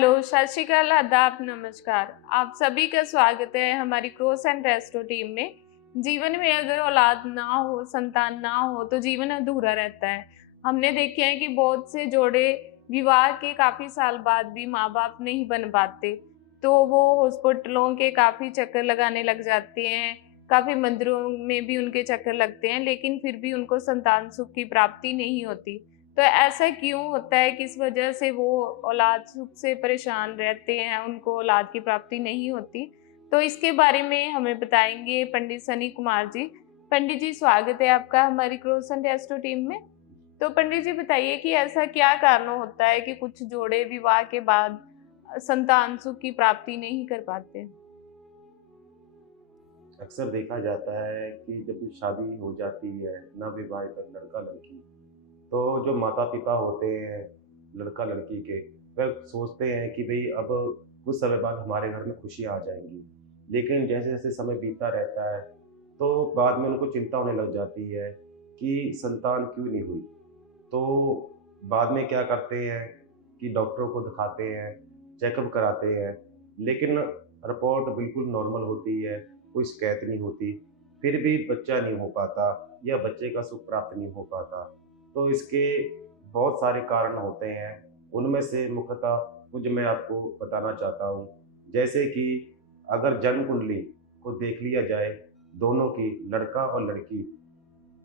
Hello, सत श्री अकाल, आदाब, नमस्कार। आप सभी का स्वागत है हमारी क्रॉस एंड रेस्टो टीम में। जीवन में अगर औलाद ना हो, संतान ना हो तो जीवन अधूरा रहता है। हमने देखे हैं कि बहुत से जोड़े विवाह के काफ़ी साल बाद भी माँ-बाप नहीं बन पाते, तो वो हॉस्पिटलों के काफ़ी चक्कर लगाने लग जाते हैं, काफ़ी मंदिरों में भी उनके चक्कर लगते हैं, लेकिन फिर भी उनको संतान सुख की प्राप्ति नहीं होती। तो ऐसा क्यों होता है? किस वजह से वो औलाद सुख से परेशान रहते हैं, उनको औलाद की प्राप्ति नहीं होती? तो इसके बारे में हमें बताएँगे पंडित सनी कुमार जी। पंडित जी, स्वागत है आपका हमारी क्रॉस एंड रेस्टो टीम में। तो पंडित जी बताइए कि ऐसा क्या कारण होता है कि कुछ जोड़े विवाह के बाद संतान सुख की प्राप्ति नहीं कर पाते? अक्सर देखा जाता है कि जब शादी हो जाती है नवविवाहित लड़का-लड़की, तो जो माता-पिता होते हैं लड़का-लड़की के, वह सोचते हैं कि भई अब कुछ समय बाद हमारे घर में खुशियाँ आ जाएँगी। लेकिन जैसे-जैसे समय बीतता रहता है, तो बाद में उनको चिंता होने लग जाती है कि संतान क्यों नहीं हुई। तो बाद में क्या करते हैं कि डॉक्टरों को दिखाते हैं, चेकअप कराते हैं, लेकिन रिपोर्ट बिल्कुल नॉर्मल होती है, कोई शिकायत नहीं होती, फिर भी बच्चा नहीं हो पाता या बच्चे का सुख प्राप्त नहीं हो पाता। तो इसके बहुत सारे कारण होते हैं, उनमें से मुख्यतः कुछ मैं आपको बताना चाहता हूँ। जैसे कि अगर जन्म कुंडली को देख लिया जाए, दोनों की, लड़का और लड़की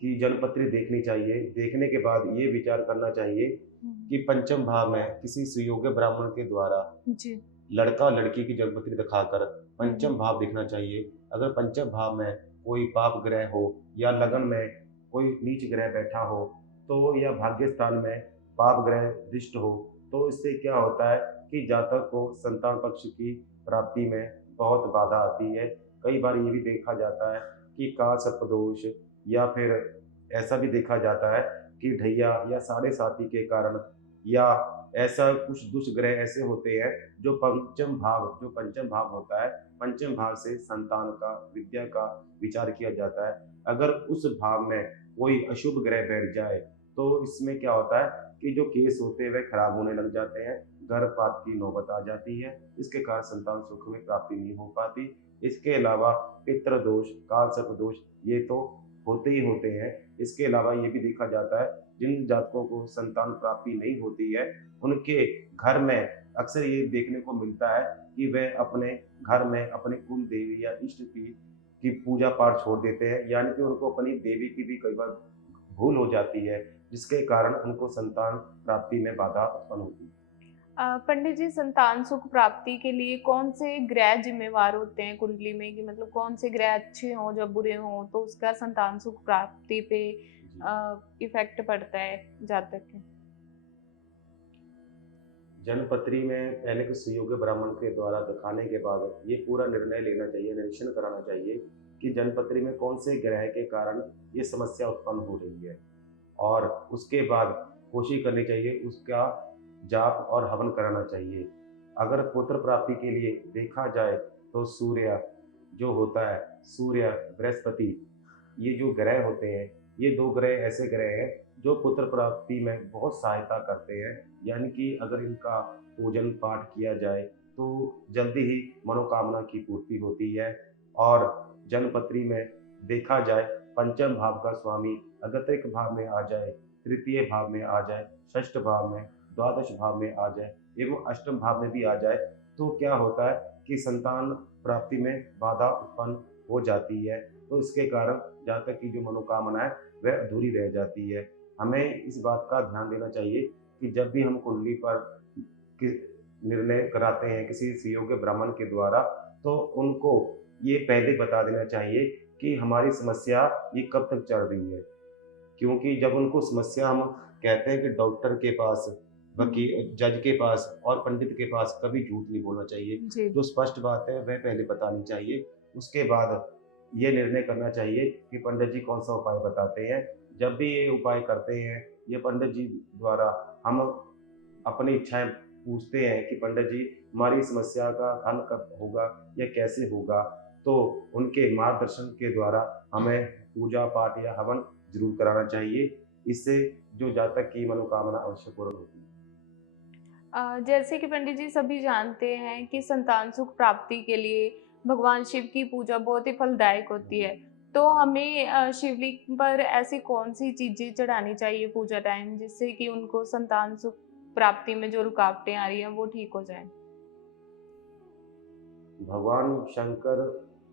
की जन्मपत्री देखनी चाहिए। देखने के बाद ये विचार करना चाहिए हुँ। कि पंचम भाव में किसी सुयोग्य ब्राह्मण के द्वारा जी। लड़का और लड़की की जन्मपत्री दिखाकर हुँ, पंचम हुँ। भाव देखना चाहिए। अगर पंचम भाव में कोई पाप ग्रह हो या लगन में कोई नीच ग्रह बैठा हो, तो या भाग्य स्थान में पाप ग्रह दृष्ट हो, तो इससे क्या होता है कि जातक को संतान पक्ष की प्राप्ति में बहुत बाधा आती है। कई बार ये भी देखा जाता है कि काल सर्पदोष या फिर ऐसा भी देखा जाता है कि ढैया या साढ़े साती के कारण या ऐसा कुछ दुष्ग्रह ऐसे होते हैं जो पंचम भाव होता है, पंचम भाव से संतान का, विद्या का विचार किया जाता है। अगर उस भाव में कोई अशुभ ग्रह बैठ जाए, तो इसमें क्या होता है कि जो केस होते हैं, वह खराब होने लग जाते हैं, गर्भपात की नौबत आ जाती है, इसके कारण संतान सुख में प्राप्ति नहीं हो पाती। इसके अलावा पितृ दोष, काल सर्प दोष, ये तो होते ही होते हैं। इसके अलावा ये भी देखा जाता है, जिन जातकों को संतान प्राप्ति नहीं होती है, उनके घर में अक्सर ये देखने को मिलता है कि वह अपने घर में अपने कुल देवी या इष्ट की पूजा पाठ छोड़ देते हैं, यानी कि उनको अपनी देवी की भी कई बार भूल हो जाती है, जिसके कारण उनको संतान प्राप्ति में बाधा उत्पन्न होती है। पंडित जी, संतान सुख प्राप्ति के लिए कौन से ग्रह जिम्मेवार होते हैं कुंडली में, कि मतलब कौन से ग्रह अच्छे हों, जब बुरे हों तो उसका संतान सुख प्राप्ति पे जी। इफेक्ट पड़ता है जातक के? जन्मपत्री में पहले कुछ सुयोग्य ब्राह्मण के द्वारा दिखाने के बाद ये पूरा निर्णय लेना चाहिए, निरीक्षण कराना चाहिए कि जन्मपत्री में कौन से ग्रह के कारण ये समस्या उत्पन्न हो रही है। और उसके बाद कोशिश करनी चाहिए, उसका जाप और हवन कराना चाहिए। अगर पुत्र प्राप्ति के लिए देखा जाए तो सूर्य जो होता है, सूर्य, बृहस्पति, ये जो ग्रह होते हैं, ये 2 ग्रह ऐसे ग्रह हैं जो पुत्र प्राप्ति में बहुत सहायता करते हैं। यानी कि अगर इनका पूजन पाठ किया जाए तो जल्दी ही मनोकामना की पूर्ति होती है। और जन्मपत्री में देखा जाए, पंचम भाव का स्वामी अगर तृतीय भाव में आ जाए, तृतीय भाव में आ जाए, षष्ठ भाव में, द्वादश भाव में आ जाए एवं अष्टम भाव में भी आ जाए, तो क्या होता है कि संतान प्राप्ति में बाधा उत्पन्न हो जाती है। तो इसके कारण जातक की जो मनोकामना है वह अधूरी रह जाती है। हमें इस बात का ध्यान देना चाहिए कि जब भी हम कुंडली पर कि निर्णय कराते हैं किसी सुयोग्य ब्राह्मण के द्वारा, तो उनको ये पहले बता देना चाहिए कि हमारी समस्या ये कब तक चल रही है। क्योंकि जब उनको समस्या हम कहते हैं कि डॉक्टर के पास, हुँ। जज के पास और पंडित के पास कभी झूठ नहीं बोलना चाहिए। जी। जो स्पष्ट बात है वह पहले बतानी चाहिए। उसके बाद ये निर्णय करना चाहिए कि पंडित जी कौन-सा उपाय बताते हैं। जब भी ये उपाय करते हैं, ये पंडित जी द्वारा हम अपनी इच्छाएँ पूछते हैं कि पंडित जी हमारी समस्या का हल कब होगा या कैसे होगा? तो उनके मार्गदर्शन के द्वारा हमें पूजा-पाठ या हवन ज़रूर कराना चाहिए। इससे जो जातक की मनोकामना अवश्य पूर्ण होती है। जैसे कि पंडित जी सभी जानते हैं कि संतान सुख प्राप्ति के लिए भगवान शिव की पूजा बहुत ही फलदायक होती है। तो हमें शिवलिंग पर ऐसी कौन-सी चीज़ें चढ़ानी चाहिए पूजा टाइम जिससे कि उनको संतान सुख प्राप्ति में जो रुकावटें आ रही हैं वो ठीक हो जाएँ? भगवान शंकर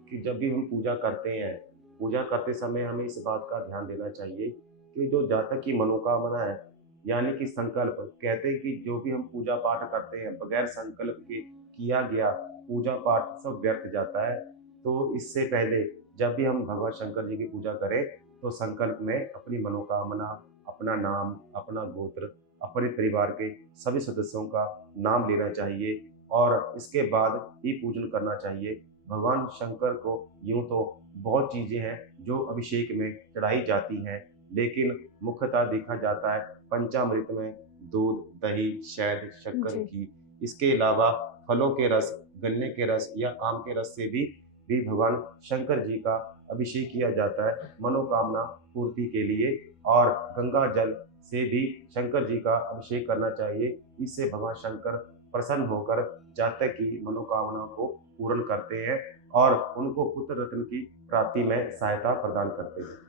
की जब भी हम पूजा करते हैं, पूजा करते समय हमें इस बात का ध्यान देना चाहिए कि जो जातक की मनोकामना है, यानी कि संकल्प, कहते हैं कि जो भी हम पूजा पाठ करते हैं, बगैर संकल्प के किया गया पूजा पाठ सब व्यर्थ जाता है। तो इससे पहले जब भी हम भगवान शंकर जी की पूजा करें, तो संकल्प में अपनी मनोकामना, अपना नाम, अपना गोत्र, अपने परिवार के सभी सदस्यों का नाम लेना चाहिए और इसके बाद ही पूजन करना चाहिए। भगवान शंकर को यूँ तो बहुत चीज़ें हैं जो अभिषेक में चढ़ाई जाती हैं, लेकिन मुख्यतः देखा जाता है पंचामृत में दूध, दही, शहद, शक्कर, जी। घी, इसके अलावा फलों के रस, गन्ने के रस या आम के रस से भी भगवान शंकर जी का अभिषेक किया जाता है मनोकामना पूर्ति के लिए और गंगा जल से भी शंकर जी का अभिषेक करना चाहिए। इससे भगवान शंकर प्रसन्न होकर जातक की मनोकामना को पूर्ण करते हैं और उनको पुत्र रत्न की प्राप्ति में सहायता प्रदान करते हैं।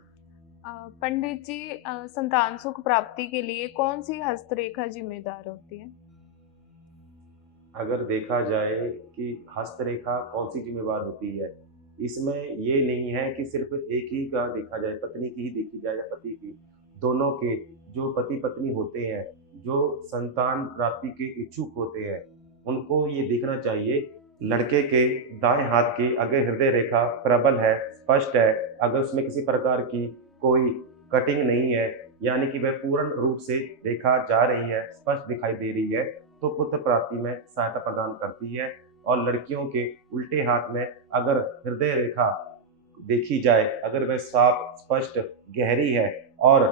अ, पंडित जी संतान सुख प्राप्ति के लिए कौन-सी हस्तरेखा जिम्मेदार होती है? अगर देखा जाए कि हस्तरेखा कौन-सी ज़िम्मेवार होती है, इसमें ये नहीं है कि सिर्फ़ एक ही का देखा जाए, पत्नी की ही देखी जाए या पति की। दोनों के जो पति-पत्नी होते हैं, जो संतान प्राप्ति के इच्छुक होते हैं, उनको ये देखना चाहिए लड़के के दाएँ हाथ की अगर हृदय रेखा प्रबल है, स्पष्ट है, अगर उसमें किसी प्रकार की कोई कटिंग नहीं है, यानी कि वह पूर्ण रूप से रेखा जा रही है, स्पष्ट दिखाई दे रही है, तो पुत्र प्राप्ति में सहायता प्रदान करती है और लड़कियों के उल्टे हाथ में अगर हृदय रेखा देखी जाए, अगर वह साफ, स्पष्ट, गहरी है और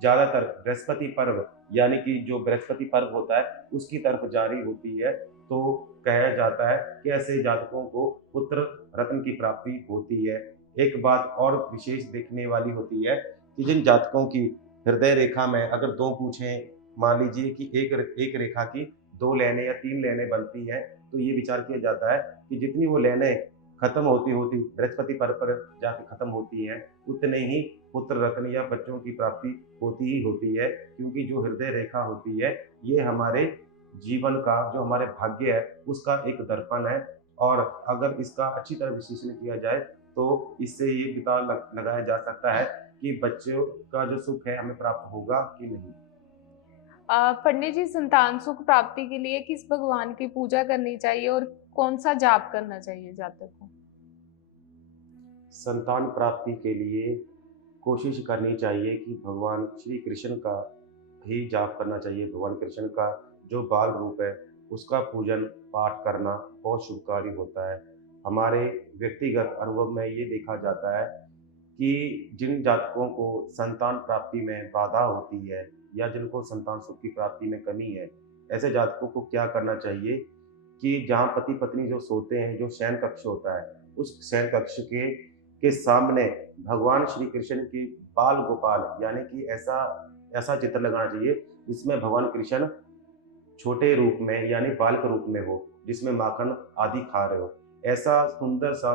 ज़्यादातर बृहस्पति पर्व यानी कि जो बृहस्पति पर्व होता है, उसकी तरफ जारी होती है, तो कहा जाता है कि ऐसे जातकों को पुत्र रत्न की प्राप्ति होती है। एक बात और विशेष देखने वाली होती है कि जिन जातकों की हृदय रेखा में अगर 2 पूँछें मान लीजिए कि एक रेखा की 2 लाइनें या 3 लाइनें बनती हैं, तो ये विचार किया जाता है कि जितनी वो लाइनें खत्म होती बृहस्पति पर्व पर जाके खत्म होती हैं, उतने ही पुत्र रत्न या बच्चों की प्राप्ति होती ही होती है। क्योंकि जो हृदय रेखा होती है, ये हमारे जीवन का जो हमारे भाग्य है, उसका एक दर्पण है और अगर इसका अच्छी तरह विश्लेषण किया जाए, तो इससे ये पता लगाया जा सकता है कि बच्चों का जो सुख है, हमें प्राप्त होगा कि नहीं। पंडित जी संतान सुख प्राप्ति के लिए किस भगवान की पूजा करनी चाहिए और कौन-सा जाप करना चाहिए जातक को? संतान प्राप्ति के लिए कोशिश करनी चाहिए कि भगवान श्री कृष्ण का ही जाप करना चाहिए। भगवान कृष्ण का जो बाल रूप है, उसका पूजन पाठ करना बहुत शुभकारी होता है। हमारे व्यक्तिगत अनुभव में ये देखा जाता है कि जिन जातकों को संतान प्राप्ति में बाधा होती है या जिनको संतान सुख की प्राप्ति में कमी है, ऐसे जातकों को क्या करना चाहिए कि जहाँ पति-पत्नी जो सोते हैं, जो शयन कक्ष होता है, उस शयन कक्ष के सामने भगवान श्री कृष्ण की बाल गोपाल यानी कि ऐसा ऐसा चित्र लगाना चाहिए जिसमें भगवान कृष्ण छोटे रूप में यानी बालक रूप में हो, जिसमें माखन आदि खा रहे हो। ऐसा सुंदर सा,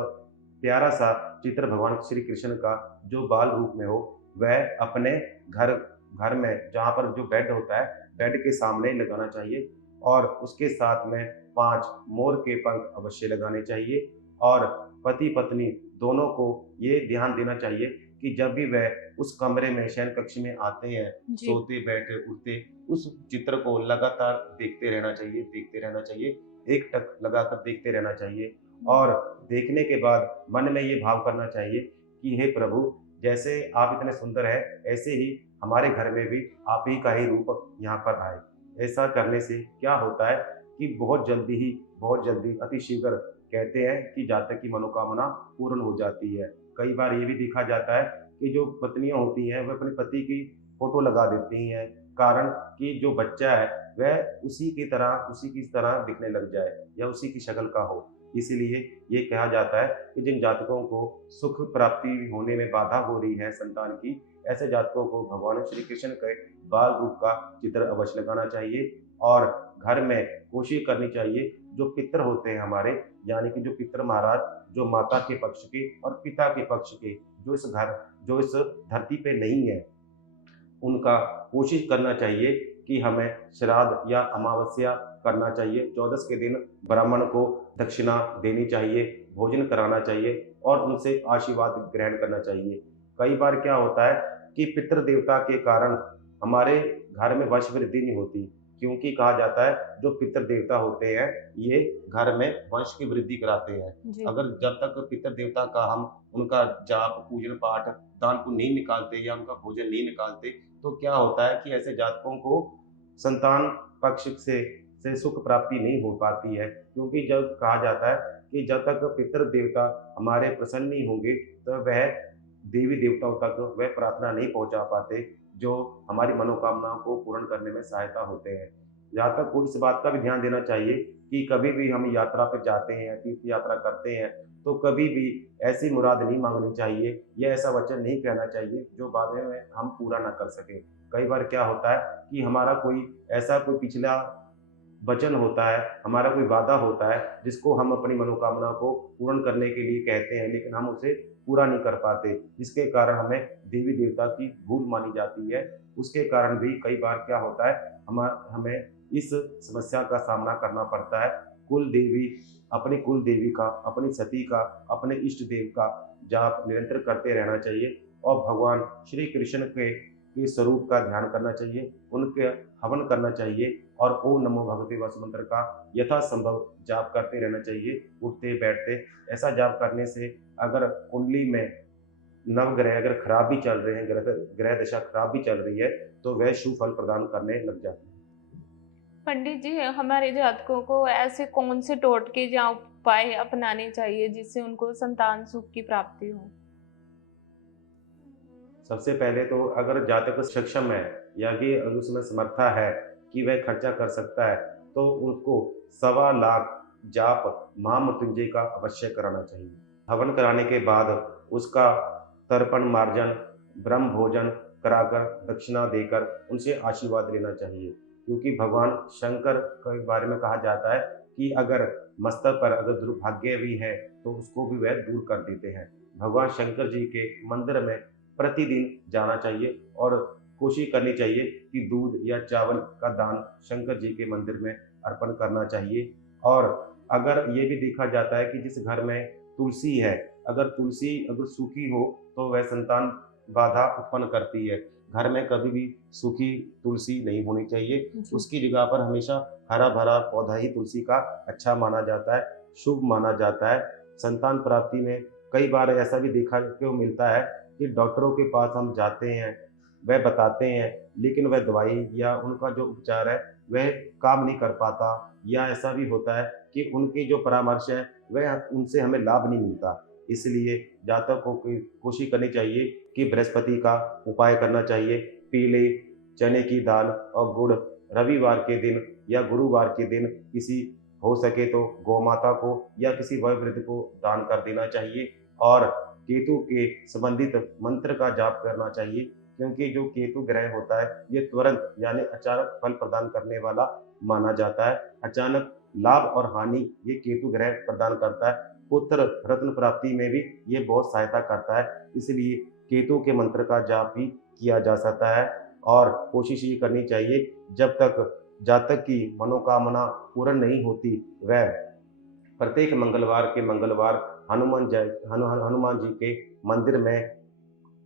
प्यारा सा चित्र भगवान श्री कृष्ण का जो बाल रूप में हो, वह अपने घर घर में जहाँ पर जो बेड होता है, बेड के सामने लगाना चाहिए और उसके साथ में 5 मोर के पंख अवश्य लगाने चाहिए और पति-पत्नी दोनों को ये ध्यान देना चाहिए कि जब भी वह उस कमरे में शयन कक्ष में आते हैं, जी। सोते, बैठे, उठते, उस चित्र को लगातार देखते रहना चाहिए, एकटक लगाकर देखते रहना चाहिए और देखने के बाद मन में ये भाव करना चाहिए कि हे प्रभु, जैसे आप इतने सुंदर हैं, ऐसे ही हमारे घर में भी आप ही का ही रूप यहाँ पर आए। ऐसा करने से क्या होता है कि बहुत जल्दी अतिशीघ्र कहते हैं कि जातक की मनोकामना पूर्ण हो जाती है। कई बार ये भी देखा जाता है कि जो पत्नियाँ होती हैं, वह अपने पति की फ़ोटो लगा देती हैं, कारण कि जो बच्चा है, वह उसी की तरह दिखने लग जाए या उसी की शक्ल का हो। इसीलिए ये कहा जाता है कि जिन जातकों को सुख प्राप्ति होने में बाधा हो रही है संतान की, ऐसे जातकों को भगवान श्री कृष्ण के बाल रूप का चित्र अवश्य लगाना चाहिए और घर में कोशिश करनी चाहिए जो पितर होते हैं हमारे, यानी कि जो पितर महाराज, जो माता के पक्ष के और पिता के पक्ष के, जो इस धरती पे नहीं है, उनका कोशिश करना चाहिए कि हमें श्राद्ध या अमावस्या करना चाहिए। 14 के दिन ब्राह्मण को दक्षिणा देनी चाहिए, भोजन कराना चाहिए और उनसे आशीर्वाद ग्रहण करना चाहिए। कई बार क्या होता है कि पितृ देवता के कारण हमारे घर में वंश वृद्धि नहीं होती, क्योंकि कहा जाता है जो पितृ देवता होते हैं ये घर में वंश की वृद्धि कराते हैं। जी। अगर जब तक पितृ देवता का हम उनका जाप, पूजन पाठ, दान पुण्य नहीं निकालते या उनका भोजन नहीं निकालते, तो क्या होता है कि ऐसे जातकों को संतान पक्ष से सुख प्राप्ति नहीं हो पाती है, क्योंकि जब कहा जाता है कि जब तक पितृ देवता हमारे प्रसन्न नहीं होंगे तो वह देवी देवताओं तक वह प्रार्थना नहीं पहुंचा पाते जो हमारी मनोकामनाओं को पूर्ण करने में सहायता होते हैं। यहाँ तक को इस बात का भी ध्यान देना चाहिए कि कभी भी हम यात्रा पर जाते हैं, तीर्थ यात्रा करते हैं, तो कभी भी ऐसी मुराद नहीं मांगनी चाहिए या ऐसा वचन नहीं कहना चाहिए जो बाद में हम पूरा ना कर सकें। कई बार क्या होता है कि हमारा कोई पिछला वचन होता है, हमारा कोई वादा होता है जिसको हम अपनी मनोकामना को पूर्ण करने के लिए कहते हैं, लेकिन हम उसे पूरा नहीं कर पाते, जिसके कारण हमें देवी देवता की भूल मानी जाती है। उसके कारण भी कई बार क्या होता है हमें इस समस्या का सामना करना पड़ता है। कुल देवी अपनी कुल देवी का, अपनी सती का, अपने इष्ट देव का जाप निरंतर करते रहना चाहिए और भगवान श्री कृष्ण के स्वरूप का ध्यान करना चाहिए, उनके हवन करना चाहिए और ओम नमो भगवते वासुमंत्र का यथासंभव जाप करते रहना चाहिए, उठते बैठते। ऐसा जाप करने से अगर कुंडली में नवग्रह अगर खराब भी चल रहे हैं, ग्रह दशा खराब भी चल रही है, तो वह शुभ फल प्रदान करने लग जाते हैं। पंडित जी, हमारे जातकों को ऐसे कौन से टोटके या उपाय अपनाने चाहिए जिससे उनको संतान सुख की प्राप्ति हो? सबसे पहले तो अगर जातक सक्षम है या कि अगर उसमें समर्था है कि वह खर्चा कर सकता है, तो उसको 1.25 लाख जाप महामृत्युंजय का अवश्य कराना चाहिए। हवन कराने के बाद उसका तर्पण मार्जन, ब्रह्म भोजन कराकर, दक्षिणा देकर उनसे आशीर्वाद लेना चाहिए, क्योंकि भगवान शंकर के बारे में कहा जाता है कि अगर मस्तक पर अगर दुर्भाग्य भी है तो उसको भी वह दूर कर देते हैं। भगवान शंकर जी के मंदिर में प्रतिदिन जाना चाहिए और कोशिश करनी चाहिए कि दूध या चावल का दान शंकर जी के मंदिर में अर्पण करना चाहिए। और अगर ये भी देखा जाता है कि जिस घर में तुलसी है, अगर तुलसी अगर सूखी हो तो वह संतान बाधा उत्पन्न करती है। घर में कभी भी सूखी तुलसी नहीं होनी चाहिए, जी। उसकी जगह पर हमेशा हरा भरा पौधा ही तुलसी का अच्छा माना जाता है, शुभ माना जाता है। संतान प्राप्ति में कई बार ऐसा भी देखा को मिलता है कि डॉक्टरों के पास हम जाते हैं, वह बताते हैं, लेकिन वह दवाई या उनका जो उपचार है वह काम नहीं कर पाता, या ऐसा भी होता है कि उनकी जो परामर्श है वह उनसे हमें लाभ नहीं मिलता। इसलिए जातकों को कोशिश करनी चाहिए कि बृहस्पति का उपाय करना चाहिए, पीले चने की दाल और गुड़ रविवार के दिन या गुरुवार के दिन किसी हो सके तो गौमाता को या किसी वयोवृद्ध को दान कर देना चाहिए और केतु के संबंधित मंत्र का जाप करना चाहिए, क्योंकि जो केतु ग्रह होता है ये तुरंत यानी अचानक फल प्रदान करने वाला माना जाता है। अचानक लाभ और हानि ये केतु ग्रह प्रदान करता है। पुत्र रत्न प्राप्ति में भी ये बहुत सहायता करता है, इसलिए केतु के मंत्र का जाप भी किया जा सकता है। और कोशिश ये करनी चाहिए जब तक जातक की मनोकामना पूर्ण नहीं होती, वह प्रत्येक मंगलवार के मंगलवार हनुमान जी के मंदिर में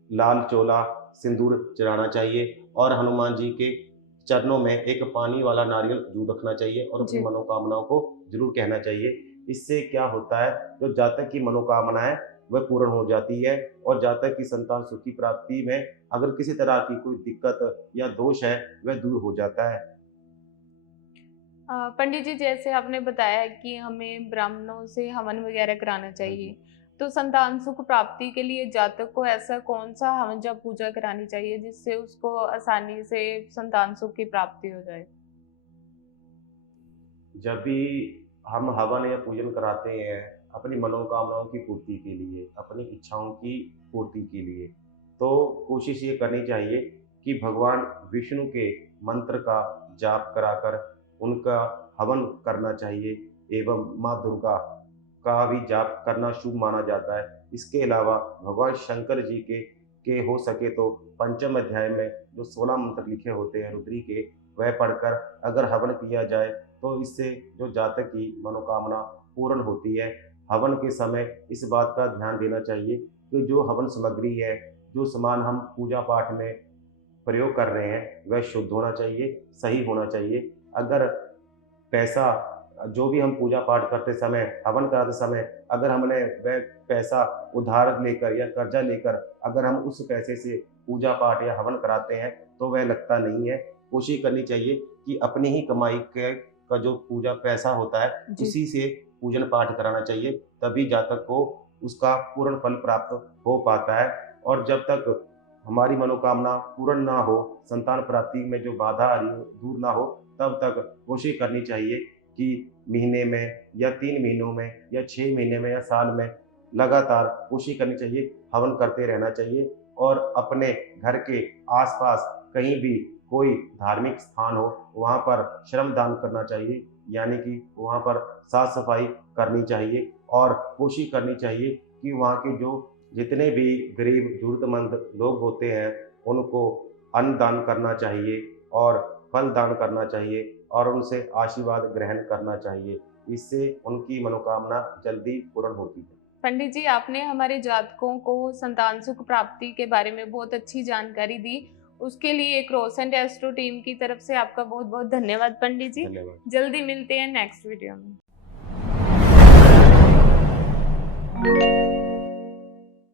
लाल चोला सिंदूर चढ़ाना चाहिए और हनुमान जी के चरणों में एक पानी वाला नारियल जरूर रखना चाहिए और अपनी जी। मनोकामनाओं को जरूर कहना चाहिए। इससे क्या होता है, जो जातक की मनोकामना है वह पूर्ण हो जाती है और जातक की संतान सुख की प्राप्ति में अगर किसी तरह की कोई दिक्कत या दोष है वह दूर हो जाता है। पंडित जी, जैसे आपने बताया कि हमें ब्राह्मणों से हवन वगैरह कराना हाँ चाहिए, जी। तो संतान सुख प्राप्ति के लिए जातक को ऐसा कौन सा हवन या पूजा करानी चाहिए जिससे उसको आसानी से संतान सुख की प्राप्ति हो जाए? जब भी हम हवन या पूजन कराते हैं अपनी मनोकामनाओं की पूर्ति के लिए, अपनी इच्छाओं की पूर्ति के लिए, तो कोशिश ये करनी चाहिए कि भगवान विष्णु के मंत्र का जाप कराकर उनका हवन करना चाहिए एवं माँ दुर्गा का भी जाप करना शुभ माना जाता है। इसके अलावा भगवान शंकर जी के हो सके तो पंचम अध्याय में जो 16 मंत्र लिखे होते हैं रुद्री के, वह पढ़कर अगर हवन किया जाए तो इससे जो जातक की मनोकामना पूर्ण होती है। हवन के समय इस बात का ध्यान देना चाहिए कि जो हवन सामग्री है, जो सामान हम पूजा पाठ में प्रयोग कर रहे हैं, वह शुद्ध होना चाहिए, सही होना चाहिए। अगर पैसा जो भी हम पूजा पाठ करते समय, हवन कराते समय अगर हमने वह पैसा उधार लेकर या कर्जा लेकर अगर हम उस पैसे से पूजा पाठ या हवन कराते हैं, तो वह लगता नहीं है। कोशिश करनी चाहिए कि अपनी ही कमाई के का जो पूजा पैसा होता है, जी। उसी से पूजन पाठ कराना चाहिए, तभी जातक को उसका पूर्ण फल प्राप्त हो पाता है। और जब तक हमारी मनोकामना पूर्ण ना हो, संतान प्राप्ति में जो बाधा आ रही हो, दूर ना हो, तब तक कोशिश करनी चाहिए कि महीने में या 3 महीनों में या 6 महीने में या साल में लगातार कोशिश करनी चाहिए, हवन करते रहना चाहिए और अपने घर के आस-पास कहीं भी कोई धार्मिक स्थान हो, वहाँ पर श्रमदान करना चाहिए, यानी कि वहाँ पर साफ-सफाई करनी चाहिए और कोशिश करनी चाहिए कि वहाँ के जो जितने भी गरीब ज़रूरतमंद लोग होते हैं, उनको अन्न दान करना चाहिए और फल दान करना चाहिए और उनसे आशीर्वाद ग्रहण करना चाहिए। इससे उनकी मनोकामना जल्दी पूर्ण होती है। पंडित जी, आपने हमारे जातकों को संतान सुख प्राप्ति के बारे में बहुत अच्छी जानकारी दी। उसके लिए क्रोसेंट एस्ट्रो टीम की तरफ से आपका बहुत बहुत धन्यवाद पंडित जी। धन्यवाद। जल्दी मिलते हैं नेक्स्ट वीडियो में।